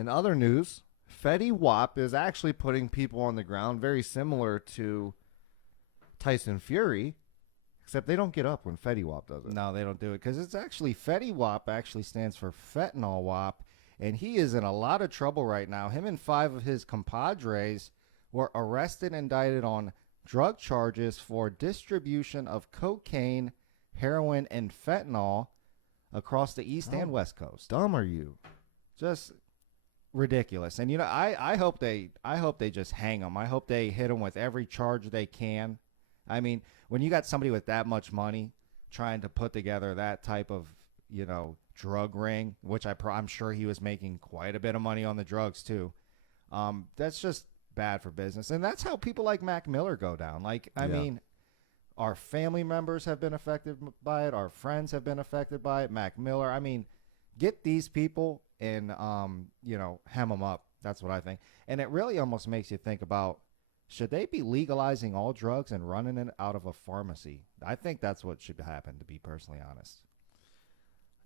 In other news, Fetty Wap is actually putting people on the ground very similar to Tyson Fury, except they don't get up when Fetty Wap does it. No, they don't do it because it's actually Fetty Wap actually stands for Fentanyl Wap, and he is in a lot of trouble right now. Him and 5 of his compadres were arrested and indicted on drug charges for distribution of cocaine, heroin, and fentanyl across the East and West Coast. Dumb are you? Just ridiculous. And I hope they just hang them. I hope they hit them with every charge they can. I mean, when you got somebody with that much money trying to put together that type of drug ring, which I'm sure he was making quite a bit of money on the drugs too. That's just bad for business, and that's how people like Mac Miller go down. I mean, our family members have been affected by it. Our friends have been affected by it. Mac Miller. I mean, get these people and hem them up. That's what I think. And it really almost makes you think about, should they be legalizing all drugs and running it out of a pharmacy? I think that's what should happen, to be personally honest.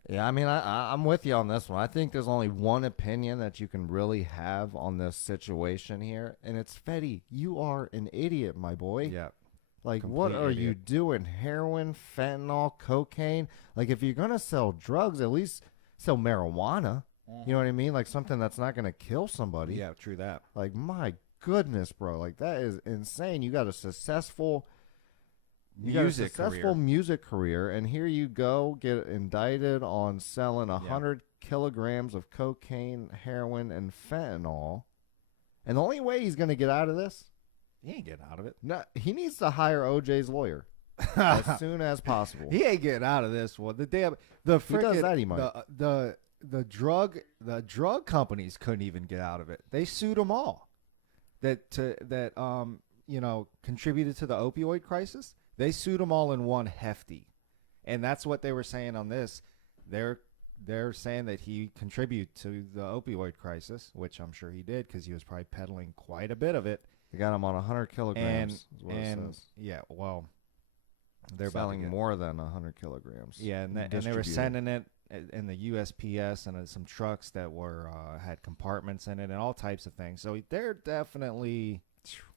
Yeah, I mean, I'm with you on this one. I think there's only one opinion that you can really have on this situation here, and it's Fetty. You are an idiot, my boy. Yeah. Like, Complete what are idiot. you doing? Heroin, fentanyl, cocaine? Like, if you're going to sell drugs, at least sell marijuana. You know what I mean? Like, something that's not going to kill somebody. Yeah, true that. Like, my goodness, bro. Like, that is insane. You got a successful music career, and here you go, get indicted on selling 100 kilograms of cocaine, heroin, and fentanyl. And the only way he's going to get out of this, He ain't getting out of it. no, he needs to hire OJ's lawyer as soon as possible. He ain't getting out of this one. The damn If he does that, he might. The drug companies couldn't even get out of it. They sued them all. That contributed to the opioid crisis. They sued them all in one hefty, and that's what they were saying on this. They're saying that he contributed to the opioid crisis, which I'm sure he did because he was probably peddling quite a bit of it. They got him on 100 kilograms. is what it says. yeah, well, they're selling more than 100 kilograms. Yeah, and they were sending it in the USPS and some trucks that were had compartments in it and all types of things. So they're definitely,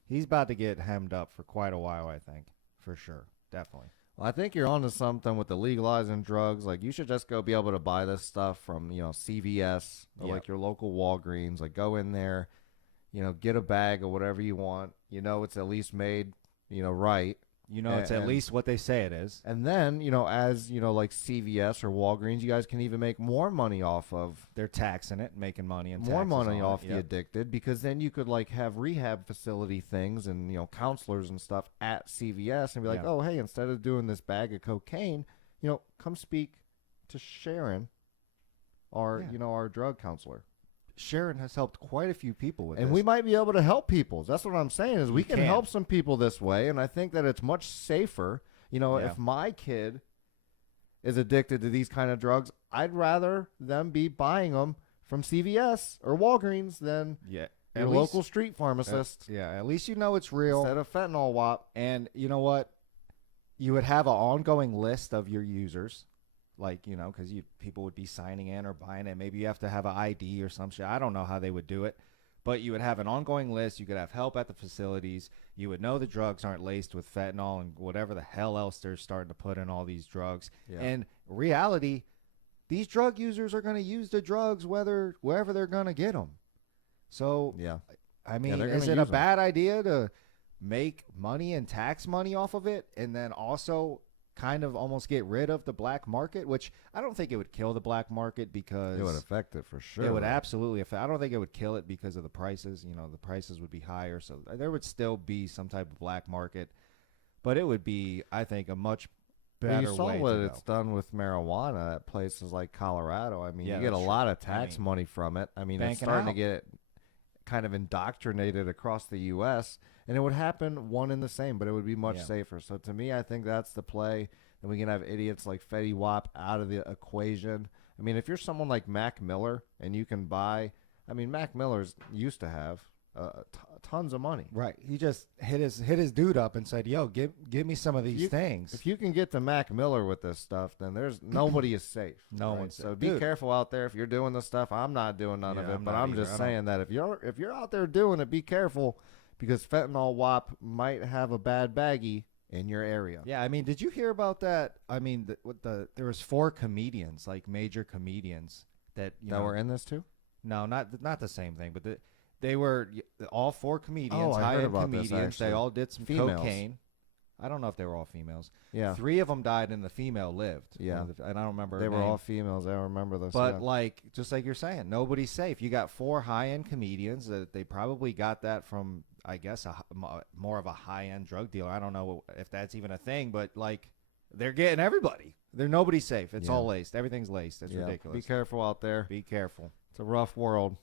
he's about to get hemmed up for quite a while, I think, for sure, definitely. Well, I think you're onto something with the legalizing drugs. Like, you should just go be able to buy this stuff from CVS or like your local Walgreens. Like, go in there, get a bag of whatever you want. It's at least made, right. It's at least what they say it is. And then, as, like CVS or Walgreens, you guys can even make more money off of. They're taxing it, making money and more money off it. the addicted, because then you could like have rehab facility things and, counselors and stuff at CVS and be like, oh, hey, instead of doing this bag of cocaine, come speak to Sharon, our drug counselor. Sharon has helped quite a few people with this. And we might be able to help people. That's what I'm saying, is we can help some people this way. And I think that it's much safer. If my kid is addicted to these kind of drugs, I'd rather them be buying them from CVS or Walgreens than your local street pharmacist. At least it's real. Instead of Fentanyl Wap. And you know what? You would have an ongoing list of your users. Like, because people would be signing in or buying it. Maybe you have to have an ID or some shit. I don't know how they would do it. But you would have an ongoing list. You could have help at the facilities. You would know the drugs aren't laced with fentanyl and whatever the hell else they're starting to put in all these drugs. Yeah. And reality, these drug users are going to use the drugs wherever they're going to get them. So, I mean, is it a bad idea to make money and tax money off of it and then also kind of almost get rid of the black market, which I don't think it would kill the black market because it would affect it for sure. It would absolutely affect. I don't think it would kill it because of the prices. The prices would be higher, so there would still be some type of black market, but it would be, I think, a much better way to go. You saw what it's done with marijuana at places like Colorado. I mean, you get a lot of tax money from it. I mean, it's starting to get kind of indoctrinated across the U.S., and it would happen one and the same, but it would be much safer. So to me, I think that's the play. And we can have idiots like Fetty Wap out of the equation. I mean, if you're someone like Mac Miller and you can buy, I mean, Mac Miller's used to have tons of money. Right. He just hit his dude up and said, "Yo, give me some of these things." If you can get to Mac Miller with this stuff, then there's nobody is safe. No one's so safe. be careful out there if you're doing this stuff. I'm not doing none of it, but I'm just saying that if you're out there doing it, be careful because Fentanyl Wap might have a bad baggie in your area. Yeah, I mean, did you hear about that? I mean, there was 4 comedians, like major comedians that were in this too. No, not the same thing, but they were all 4 comedians, I heard high-end about comedians. this, actually. They all did some cocaine. I don't know if they were all females. Yeah. 3 of them died and the female lived. Yeah. And I don't remember. They were all females. I remember this. But just like you're saying, nobody's safe. You got 4 high-end comedians that they probably got that from, I guess, more of a high-end drug dealer. I don't know if that's even a thing, but like they're getting everybody. Nobody's safe. It's all laced. Everything's laced. It's ridiculous. Be careful out there. Be careful. It's a rough world.